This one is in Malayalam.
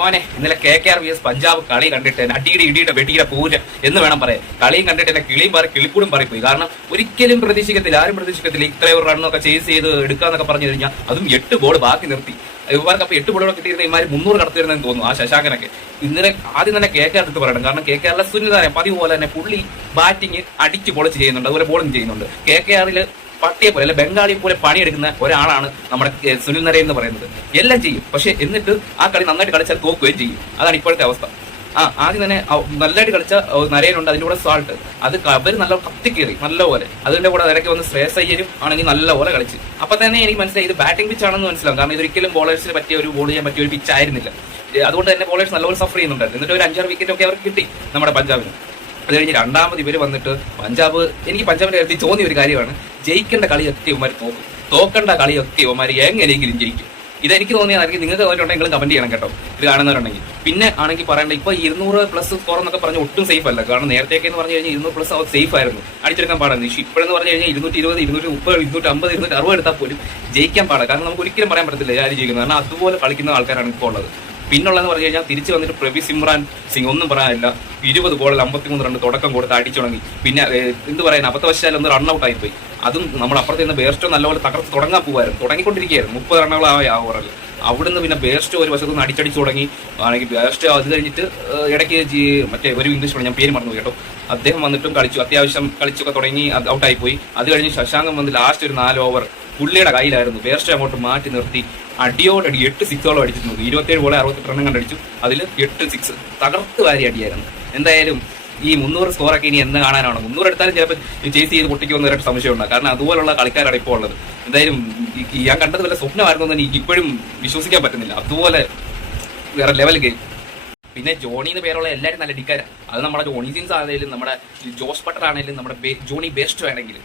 മോനെ ഇന്നലെ KKR vs പഞ്ചാബ് കളി കണ്ടിട്ട് എന്നെ അടിയുടെ ഇടിയുടെ വെടിയുടെ പൂര എന്ന് വേണം പറയാൻ. കളിയും കണ്ടിട്ട് എന്നെ കിളിയും പറ കിളിക്കൂടും പറയിപ്പോയി. കാരണം ഒരിക്കലും പ്രതീക്ഷിക്കത്തില്ല, ആരും പ്രതീക്ഷിക്കത്തില്ല ഇത്രയും ഒരു റണ്ണൊക്കെ ചേസ് ചെയ്ത് എടുക്കാന്നൊക്കെ പറഞ്ഞു കഴിഞ്ഞാൽ അതും 8 ബോൾ ബാക്കി നിർത്തി. ഇവർക്ക് അപ്പോൾ 8 ബോളോടെ കിട്ടിയിരുന്ന ഇമാര് 300 കടത്തിരുന്നെന്ന് തോന്നുന്നു ആ ശശാങ്കനൊക്കെ. ഇന്നലെ ആദ്യം തന്നെ KKR എടുത്ത് പറയണം. കാരണം KKR സുനിതാനെ പതിവ് പോലെ തന്നെ പുള്ളി ബാറ്റിംഗ് അടിച്ച് പൊളിച്ച് ചെയ്യുന്നുണ്ട്, അതുപോലെ ബോളിംഗ് ചെയ്യുന്നുണ്ട്. KKR പട്ടിയെ പോലെ അല്ലെ ബംഗാളിയെ പോലെ പണിയെടുക്കുന്ന ഒരാളാണ് നമ്മുടെ സുനിൽ നരേൻ എന്ന് പറയുന്നത്. എല്ലാം ചെയ്യും, പക്ഷെ എന്നിട്ട് ആ കളി നന്നായിട്ട് കളിച്ചാൽ തോക്കുകയും ചെയ്യും. അതാണ് ഇപ്പോഴത്തെ അവസ്ഥ. ആദ്യം തന്നെ നല്ലതായിട്ട് കളിച്ച നരേനുണ്ട്, അതിന്റെ കൂടെ സാൾട്ട്, അത് അവർ നല്ല കത്തിക്കേറി നല്ലപോലെ. അതിന്റെ കൂടെ ഇടയ്ക്ക് വന്ന് ശ്രേയസ് അയ്യരും ആണെങ്കിൽ നല്ലപോലെ കളിച്ച്. അപ്പൊ തന്നെ എനിക്ക് മനസ്സിലായി ഇത് ബാറ്റിംഗ് പിച്ച് ആണെന്ന് മനസ്സിലാവും. കാരണം ഇതൊരിക്കലും ബോളേഴ്സിന് പറ്റിയ ഒരു ബോൾ ചെയ്യാൻ പറ്റിയ ഒരു പിച്ച് ആയിരുന്നില്ല. അതുകൊണ്ട് തന്നെ ബോളേഴ്സ് നല്ലപോലെ സഫർ ചെയ്യുന്നുണ്ടായിരുന്നു. എന്നിട്ട് ഒരു 5-6 വിക്കറ്റ് ഒക്കെ അവർക്ക് കിട്ടി നമ്മുടെ പഞ്ചാബിന്. അത് കഴിഞ്ഞ് രണ്ടാമത് ഇവർ വന്നിട്ട് എനിക്ക് പഞ്ചാബിന്റെ കാര്യത്തിൽ തോന്നിയ ഒരു കാര്യമാണ്, ജയിക്കേണ്ട കളിയൊക്കെ ഇവന്മാർ തോക്കും, തോക്കേണ്ട കളിയൊക്കെ ഇവന്മാർ എങ്ങനെയെങ്കിലും ജയിക്കും. ഇതെനിക്ക് തോന്നിയതാണെങ്കിൽ നിങ്ങൾക്ക് തോന്നിയിട്ടുണ്ടെങ്കിൽ കമന്റ് ചെയ്യണം കേട്ടോ, ഇത് കാണുന്നവരുണ്ടെങ്കിൽ. പിന്നെ ആണെങ്കിൽ പറയേണ്ട, ഇപ്പൊ 200+ സ്കോർ എന്നൊക്കെ പറഞ്ഞ് ഒട്ടും സേഫ് അല്ല. കാരണം നേരത്തെയൊക്കെ എന്ന് പറഞ്ഞു കഴിഞ്ഞാൽ 200+ സേഫ് ആയിരുന്നു, അടിച്ചെടുക്കാൻ പാടായിരുന്നു. പക്ഷേ ഇപ്പോഴെന്ന് പറഞ്ഞു കഴിഞ്ഞാൽ 220, 230, 250, 260 എടുത്താൽ പോലും ജയിക്കാൻ പാടാം. കാരണം നമുക്ക് ഒരിക്കലും പറയാൻ പറ്റത്തില്ല ആര് ജയിക്കുന്നത്. കാരണം അതുപോലെ കളിക്കുന്ന ആൾക്കാരാണ് ഇപ്പോൾ ഉള്ളത്. പിന്നുള്ളതെന്ന് പറഞ്ഞു കഴിഞ്ഞാൽ തിരിച്ച് വന്നിട്ട് പ്രഭി-സിമ്രാൻ സിംഗ് ഒന്നും പറയാനില്ല. 20 ബോളിൽ 53 റൺ തുടക്കം കൊടുത്ത് അടിച്ചു തുടങ്ങി. പിന്നെ എന്ത് പറയാൻ, അബദ്ധവശാൽ ഒന്ന് റണ്ണൗട്ട് ആയിപ്പോയി. അതും നമ്മൾ അപ്പുറത്ത് നിന്ന് ബേർസ്റ്റോ നല്ലപോലെ തകർത്ത് തുടങ്ങാൻ പോകുമായിരുന്നു, തുടങ്ങിക്കൊണ്ടിരിക്കുകയായിരുന്നു. 30 റണ്ണുകളായ ആ ഓവറിൽ. അവിടുന്ന് പിന്നെ ബേർസ്റ്റോ ഒരു വശത്ത് നിന്ന് അടിച്ചടിച്ച് തുടങ്ങി. ആണെങ്കിൽ ബേർസ്റ്റോ അത് കഴിഞ്ഞിട്ട് ഇടയ്ക്ക് മറ്റേ ഒരു ഇംഗ്ലീഷ് ഞാൻ പേര് മറന്നു കേട്ടോ, അദ്ദേഹം വന്നിട്ടും കളിച്ചു, അത്യാവശ്യം കളിച്ചൊക്കെ തുടങ്ങി. ഔട്ടായിപ്പോയി. അത് കഴിഞ്ഞ് ശശാങ്കം വന്ന് ലാസ്റ്റ് ഒരു 4 ഓവർ പുള്ളിയുടെ കയ്യിലായിരുന്നു. ബേർസ്റ്റോ അങ്ങോട്ട് മാറ്റി നിർത്തി അടിയോടടി 8 സിക്സോളം അടിച്ചിട്ടുണ്ട്. 27 ബോളെ 68 റണ്ണം കണ്ടടിച്ചു, അതിൽ 8 സിക്സ് തകർത്ത് വാരി അടിയായിരുന്നു. എന്തായാലും ഈ 300 സ്കോറൊക്കെ ഇനി എന്ന് കാണാനാണ്. 300 എടുത്താലും ചിലപ്പോൾ ചേസ് ചെയ്ത് പൊട്ടിക്കുമെന്ന് ഒരു സംശയമുണ്ട്. കാരണം അതുപോലുള്ള കളിക്കാരാണ് ഇപ്പോൾ ഉള്ളത്. എന്തായാലും ഞാൻ കണ്ടത് വല്ല സ്വപ്നമായിരുന്നു എന്ന് എനിക്ക് ഇപ്പോഴും വിശ്വസിക്കാൻ പറ്റുന്നില്ല. അതുപോലെ വേറെ ലെവൽ ഗെയിം. പിന്നെ ജോണി എന്ന് പേരുള്ള എല്ലാവരും നല്ല ഡിക്കാരാണ്. അത് നമ്മുടെ ജോണി സിൻസ് ആണെങ്കിലും നമ്മുടെ ജോസ് ബട്ടർ ആണെങ്കിലും നമ്മുടെ ജോണി ബെസ്റ്റ് ആണെങ്കിലും